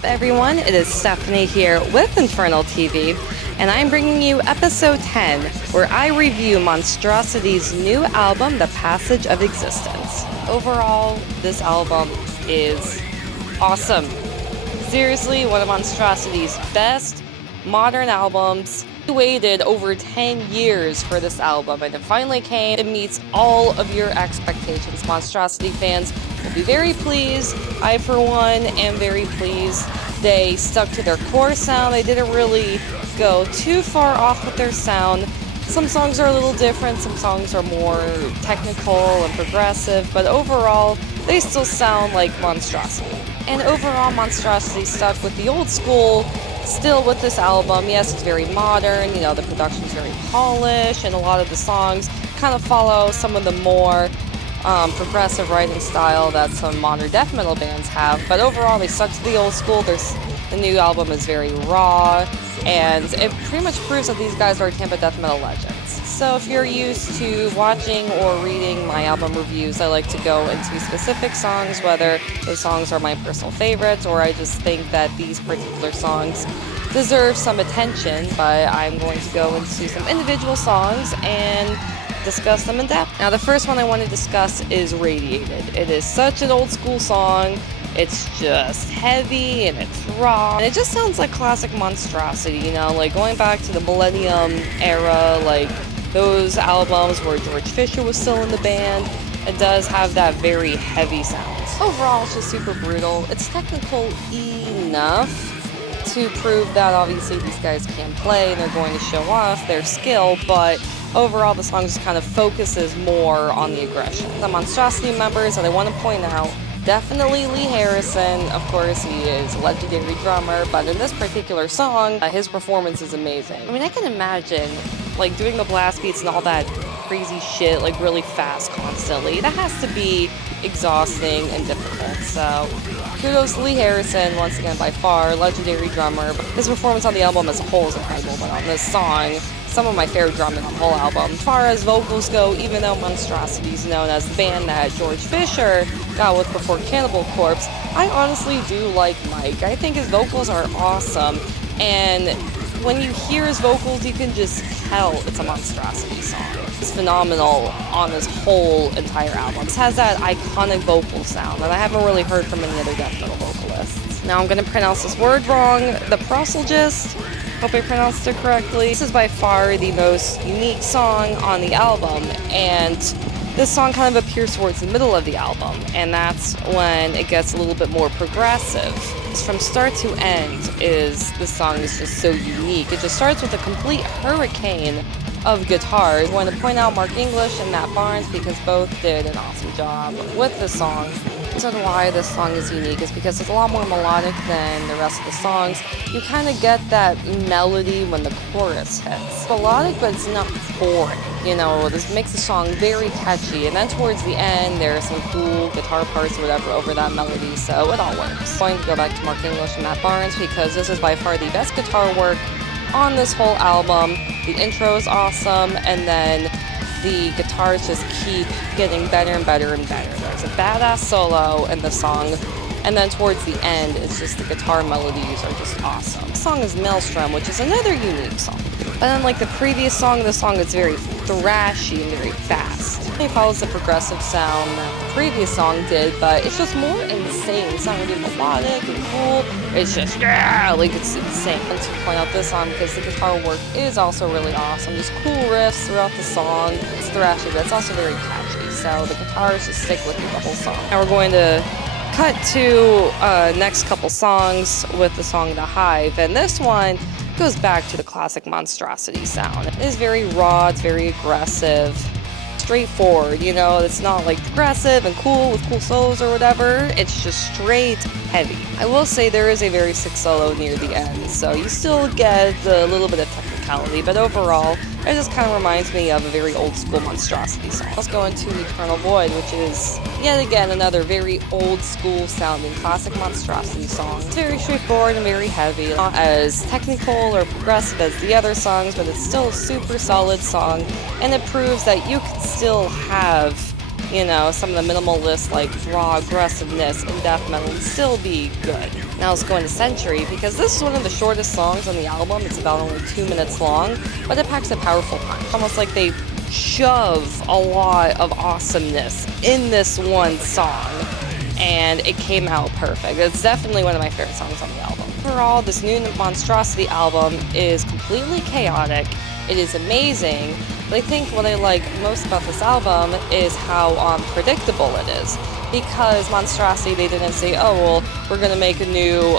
up, everyone? It is Stephanie here with Infernal TV, and I'm bringing you episode 10, where I review Monstrosity's new album, The Passage of Existence. Overall, this album is awesome. Seriously, one of Monstrosity's best modern albums. We waited over 10 years for this album, and it finally came. It meets all of your expectations. Monstrosity fans will be very pleased. I, for one, am very pleased. They stuck to their core sound. They didn't really go too far off with their sound. Some songs are a little different. Some songs are more technical and progressive, but overall, they still sound like Monstrosity. And overall, Monstrosity stuck with the old school, still with this album. Yes, it's very modern, you know, the production's very polished, and a lot of the songs kind of follow some of the more progressive writing style that some modern death metal bands have. But overall, they stuck to the old school. The new album is very raw, and it pretty much proves that these guys are Tampa death metal legends. So if you're used to watching or reading my album reviews, I like to go into specific songs, whether those songs are my personal favorites or I just think that these particular songs deserve some attention. But I'm going to go into some individual songs and discuss them in depth. Now, the first one I want to discuss is Radiated. It is such an old school song. It's just heavy and it's raw, and it just sounds like classic Monstrosity, you know, like going back to the Millennium era, like those albums where George Fisher was still in the band. It does have that very heavy sound. Overall, it's just super brutal. It's technical enough to prove that obviously these guys can play and they're going to show off their skill, but overall the song just kind of focuses more on the aggression. The Monstrosity members that I want to point out, definitely Lee Harrison. Of course, he is a legendary drummer, but in this particular song, his performance is amazing. I mean, I can imagine like doing the blast beats and all that crazy shit like really fast constantly. That has to be exhausting and difficult. So kudos to Lee Harrison, once again, by far legendary drummer. His performance on the album as a whole is incredible, but on this song, some of my favorite drumming on the whole album. As far as vocals go, even though Monstrosity is known as the band that George Fisher got with before Cannibal Corpse, I honestly do like Mike. I think his vocals are awesome, and when you hear his vocals, you can just tell it's a Monstrosity song. It's phenomenal on this whole entire album. It has that iconic vocal sound that I haven't really heard from any other death metal vocalists. Now I'm going to pronounce this word wrong. The Proselygeist. Hope I pronounced it correctly. This is by far the most unique song on the album, and this song kind of appears towards the middle of the album, and that's when it gets a little bit more progressive. From start to end, this song is just so unique. It just starts with a complete hurricane of guitars. I want to point out Mark English and Matt Barnes because both did an awesome job with this song. The reason why this song is unique is because it's a lot more melodic than the rest of the songs. You kind of get that melody when the chorus hits. It's melodic, but it's not boring. You know, this makes the song very catchy, and then towards the end, there are some cool guitar parts or whatever over that melody, so it all works. I'm going to go back to Mark English and Matt Barnes because this is by far the best guitar work on this whole album. The intro is awesome, and then the guitars just keep getting better and better and better. There's a badass solo in the song, and then towards the end, it's just the guitar melodies are just awesome. The song is Maelstrom, which is another unique song. But unlike the previous song, this song is very thrashy and very fast. It follows the progressive sound that the previous song did, but it's just more insane. It's not really melodic and cool. It's just, yeah, like it's insane. I want to point out this song because the guitar work is also really awesome. There's cool riffs throughout the song. It's thrashy, but it's also very catchy. So the guitars just stick with you the whole song. Now we're going to cut to next couple songs with the song The Hive, and this one goes back to the classic Monstrosity sound. It is very raw, it's very aggressive, straightforward, you know, it's not like progressive and cool with cool solos or whatever, it's just straight heavy. I will say there is a very sick solo near the end, so you still get a little bit of technicality, but overall, it just kind of reminds me of a very old school Monstrosity song. Let's go into Eternal Void, which is, yet again, another very old school sounding classic Monstrosity song. It's very straightforward and very heavy. Not as technical or progressive as the other songs, but it's still a super solid song, and it proves that you can still have you know, some of the minimalist, like, raw aggressiveness in death metal and still be good. Now let's go into Century, because this is one of the shortest songs on the album. It's about only 2 minutes long, but it packs a powerful punch. Almost like they shove a lot of awesomeness in this one song, and it came out perfect. It's definitely one of my favorite songs on the album. Overall, this new Monstrosity album is completely chaotic. It is amazing, but I think what I like most about this album is how unpredictable it is. Because Monstrosity, they didn't say, oh, well, we're going to make a new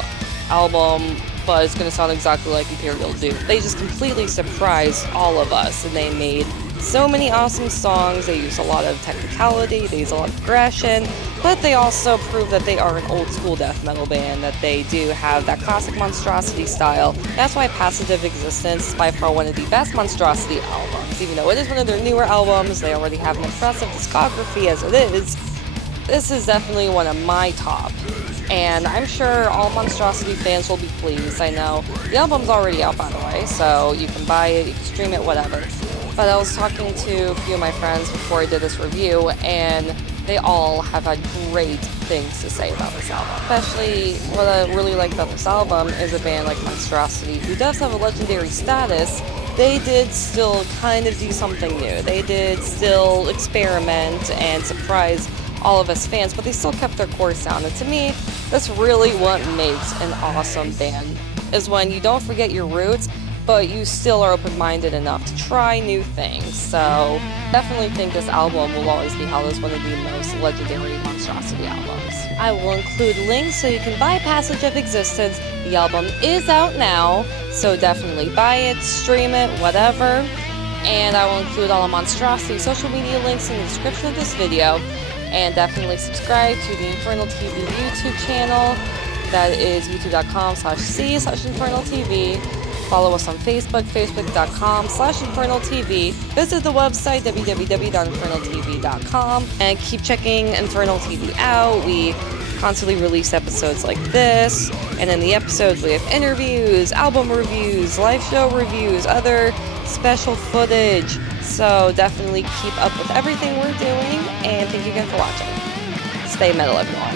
album, but it's going to sound exactly like Imperial Doom. They just completely surprised all of us, and they made so many awesome songs. They use a lot of technicality, they use a lot of aggression, but they also prove that they are an old school death metal band, that they do have that classic Monstrosity style. That's why Passage of Existence is by far one of the best Monstrosity albums. Even though it is one of their newer albums, they already have an impressive discography as it is. This is definitely one of my top. And I'm sure all Monstrosity fans will be pleased. I know the album's already out, by the way, so you can buy it, you can stream it, whatever. But I was talking to a few of my friends before I did this review, and they all have had great things to say about this album. Especially what I really like about this album is a band like Monstrosity, who does have a legendary status. They did still kind of do something new. They did still experiment and surprise all of us fans, but they still kept their core sound. And to me, that's really what makes an awesome band, is when you don't forget your roots, but you still are open-minded enough to try new things. So definitely think this album will always be held as one of the most legendary Monstrosity albums. I will include links so you can buy Passage of Existence. The album is out now, so definitely buy it, stream it, whatever. And I will include all of Monstrosity social media links in the description of this video. And definitely subscribe to the Infernal TV YouTube channel. That is youtube.com/c/InfernalTV. Follow us on Facebook, facebook.com/InfernalTV. Visit the website, www.infernaltv.com. And keep checking Infernal TV out. We constantly release episodes like this. And in the episodes, we have interviews, album reviews, live show reviews, other special footage. So definitely keep up with everything we're doing. And thank you again for watching. Stay metal, everyone.